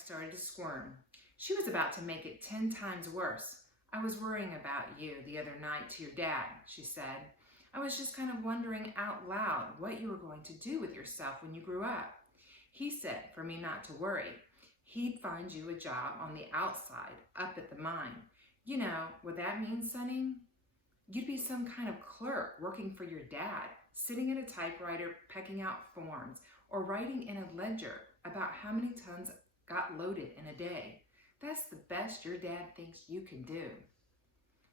started to squirm. She was about to make it 10 times worse. "I was worrying about you the other night to your dad," she said. "I was just kind of wondering out loud what you were going to do with yourself when you grew up. He said for me not to worry. He'd find you a job on the outside, up at the mine. You know what that means, Sonny? You'd be some kind of clerk working for your dad, sitting at a typewriter pecking out forms or writing in a ledger about how many tons got loaded in a day. That's the best your dad thinks you can do."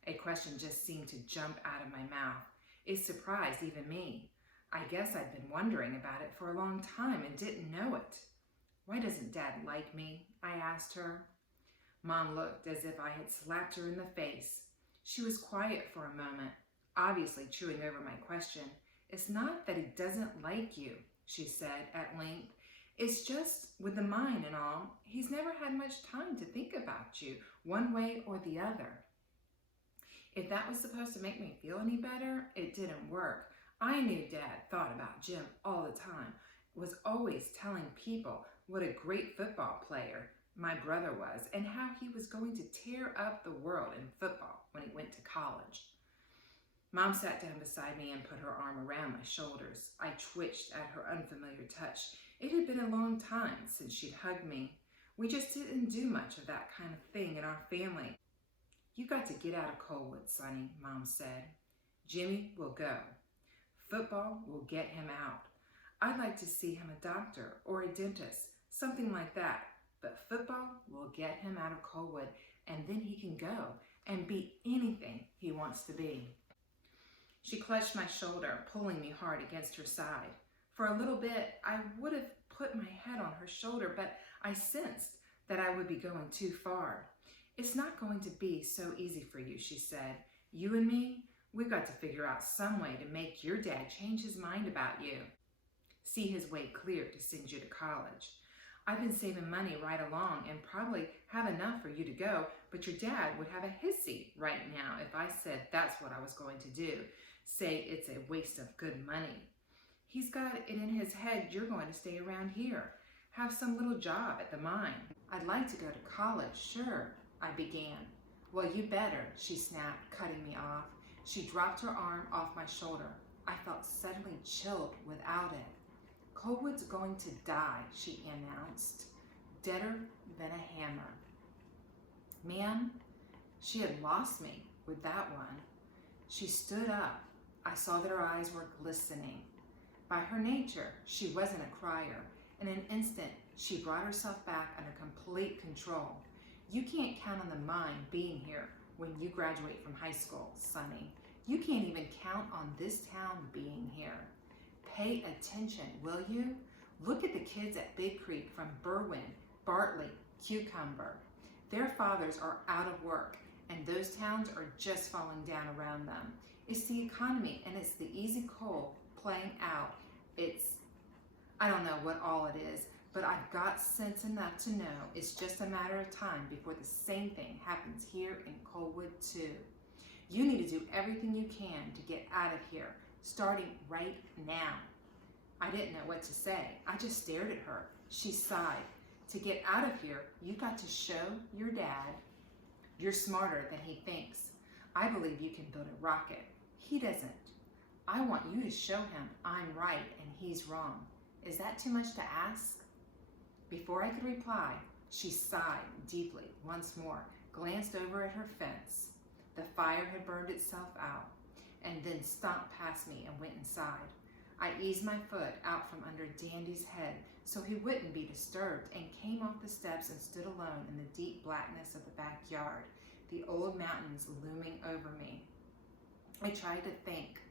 A question just seemed to jump out of my mouth. It surprised even me. I guess I'd been wondering about it for a long time and didn't know it. "Why doesn't Dad like me?" I asked her. Mom looked as if I had slapped her in the face. She was quiet for a moment, obviously chewing over my question. "It's not that he doesn't like you," she said at length. "It's just, with the mine and all, he's never had much time to think about you, one way or the other." If that was supposed to make me feel any better, it didn't work. I knew Dad thought about Jim all the time, was always telling people what a great football player my brother was and how he was going to tear up the world in football when he went to college. Mom sat down beside me and put her arm around my shoulders. I twitched at her unfamiliar touch. It had been a long time since she'd hugged me. We just didn't do much of that kind of thing in our family. "You got to get out of Coalwood, Sonny," Mom said. "Jimmy will go. Football will get him out. I'd like to see him a doctor or a dentist, something like that. But football will get him out of Coalwood, and then he can go and be anything he wants to be." She clutched my shoulder, pulling me hard against her side. For a little bit, I would have put my head on her shoulder, but I sensed that I would be going too far. "It's not going to be so easy for you," she said. "You and me, we've got to figure out some way to make your dad change his mind about you. See his way clear to send you to college. I've been saving money right along and probably have enough for you to go, but your dad would have a hissy right now if I said that's what I was going to do. Say it's a waste of good money. He's got it in his head you're going to stay around here, have some little job at the mine." "I'd like to go to college, sure," I began. "Well, you better," she snapped, cutting me off. She dropped her arm off my shoulder. I felt suddenly chilled without it. "Coalwood's going to die," she announced, deader than a hammer. Man, she had lost me with that one. She stood up. I saw that her eyes were glistening. By her nature, she wasn't a crier. In an instant, she brought herself back under complete control. "You can't count on the mine being here when you graduate from high school, Sonny. You can't even count on this town being here. Pay attention, will you? Look at the kids at Big Creek from Berwyn, Bartley, Cucumber. Their fathers are out of work, and those towns are just falling down around them. It's the economy, and it's the easy coal playing out. I don't know what all it is, but I've got sense enough to know it's just a matter of time before the same thing happens here in Coalwood too. You need to do everything you can to get out of here, starting right now." I didn't know what to say. I just stared at her. She sighed. "To get out of here, you got to show your dad you're smarter than he thinks. I believe you can build a rocket. He doesn't. I want you to show him I'm right and he's wrong. Is that too much to ask?" Before I could reply, she sighed deeply once more, glanced over at her fence. The fire had burned itself out, and then stomped past me and went inside. I eased my foot out from under Dandy's head so he wouldn't be disturbed and came off the steps and stood alone in the deep blackness of the backyard, the old mountains looming over me. I tried to think,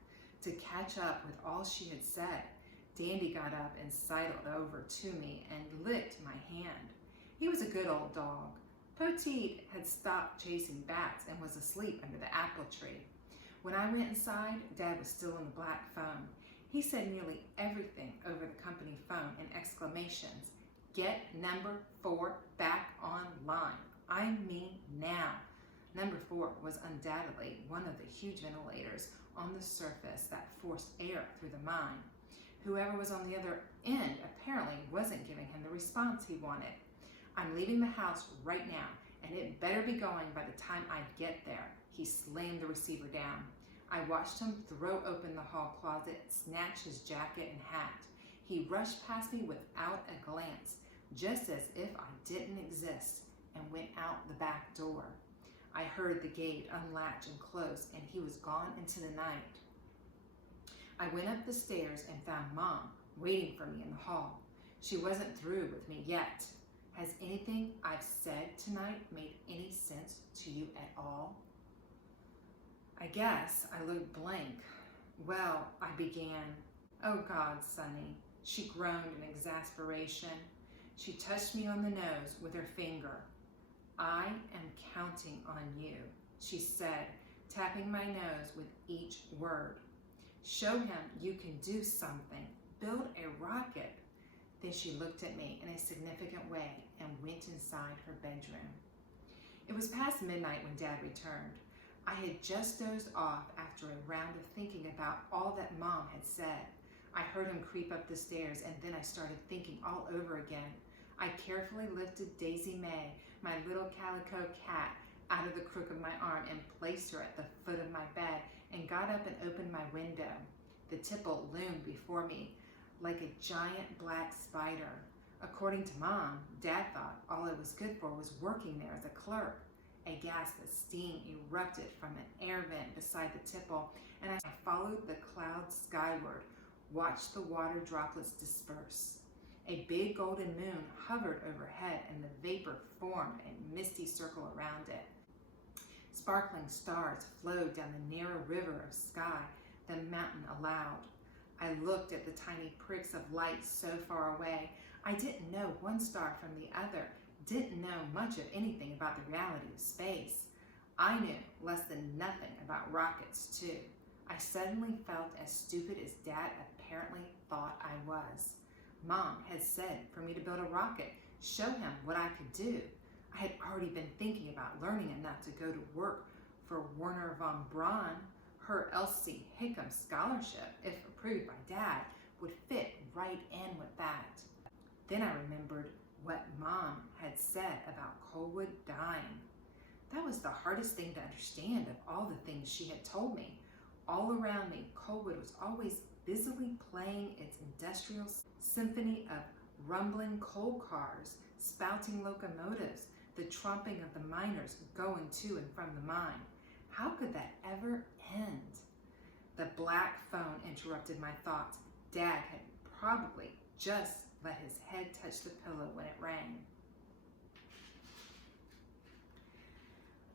to catch up with all she had said. Dandy got up and sidled over to me and licked my hand. He was a good old dog. Poteet had stopped chasing bats and was asleep under the apple tree. When I went inside, Dad was still in the black phone. He said nearly everything over the company phone in exclamations. "Get number 4 back online. I mean now." Number 4 was undoubtedly one of the huge ventilators on the surface that forced air through the mine. Whoever was on the other end apparently wasn't giving him the response he wanted. I'm leaving the house right now, and it better be going by the time I get there. He slammed the receiver down. I watched him throw open the hall closet, snatch his jacket and hat. He rushed past me without a glance, just as if I didn't exist, and went out the back door. I heard the gate unlatch and close, and he was gone into the night. I went up the stairs and found Mom waiting for me in the hall. She wasn't through with me yet. Has anything I've said tonight made any sense to you at all? I guess I looked blank. Well, I began. Oh God, Sonny. She groaned in exasperation. She touched me on the nose with her finger. I am counting on you, she said, tapping my nose with each word. Show him you can do something. Build a rocket. Then she looked at me in a significant way and went inside her bedroom. It was past midnight when Dad returned. I had just dozed off after a round of thinking about all that Mom had said. I heard him creep up the stairs, and then I started thinking all over again. I carefully lifted Daisy May, my little calico cat, out of the crook of my arm and placed her at the foot of my bed and got up and opened my window. The tipple loomed before me like a giant black spider. According to Mom, Dad thought all it was good for was working there as a clerk. A gasp of steam erupted from an air vent beside the tipple, and I followed the clouds skyward, watched the water droplets disperse. A big golden moon hovered overhead, and the vapor formed a misty circle around it. Sparkling stars flowed down the narrow river of sky the mountain allowed. I looked at the tiny pricks of light so far away. I didn't know one star from the other, didn't know much of anything about the reality of space. I knew less than nothing about rockets, too. I suddenly felt as stupid as Dad apparently thought I was. Mom had said for me to build a rocket, show him what I could do. I had already been thinking about learning enough to go to work for Werner von Braun. Her Elsie Hickam scholarship, if approved by Dad, would fit right in with that. Then I remembered what Mom had said about Colwood dying. That was the hardest thing to understand of all the things she had told me. All around me, Colwood was always busily playing its industrial symphony of rumbling coal cars, spouting locomotives, the tromping of the miners going to and from the mine. How could that ever end? The black phone interrupted my thoughts. Dad had probably just let his head touch the pillow when it rang.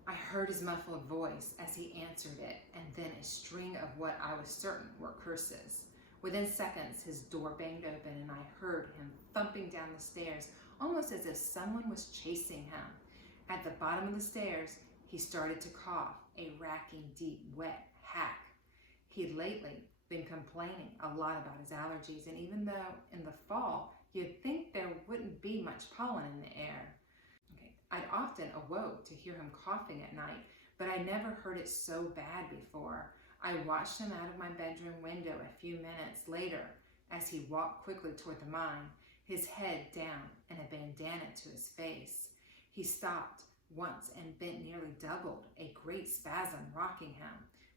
I heard his muffled voice as he answered it, and then a string of what I was certain were curses. Within seconds, his door banged open, and I heard him thumping down the stairs, almost as if someone was chasing him. At the bottom of the stairs, he started to cough, a racking, deep, wet hack. He'd lately been complaining a lot about his allergies, and even though in the fall you'd think there wouldn't be much pollen in the air, I'd often awoke to hear him coughing at night, but I never heard it so bad before. I watched him out of my bedroom window a few minutes later as he walked quickly toward the mine, his head down and a bandana to his face. He stopped once and bent nearly doubled, a great spasm rocking him.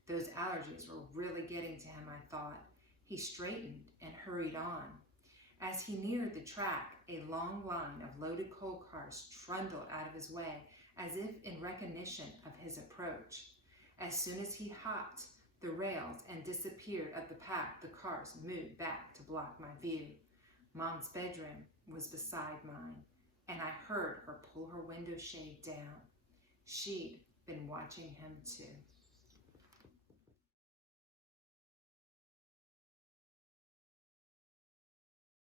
Those allergies were really getting to him, I thought. He straightened and hurried on. As he neared the track, a long line of loaded coal cars trundled out of his way, as if in recognition of his approach. As soon as he hopped the rails and disappeared up the path, the cars moved back to block my view. Mom's bedroom was beside mine, and I heard her pull her window shade down. She'd been watching him too.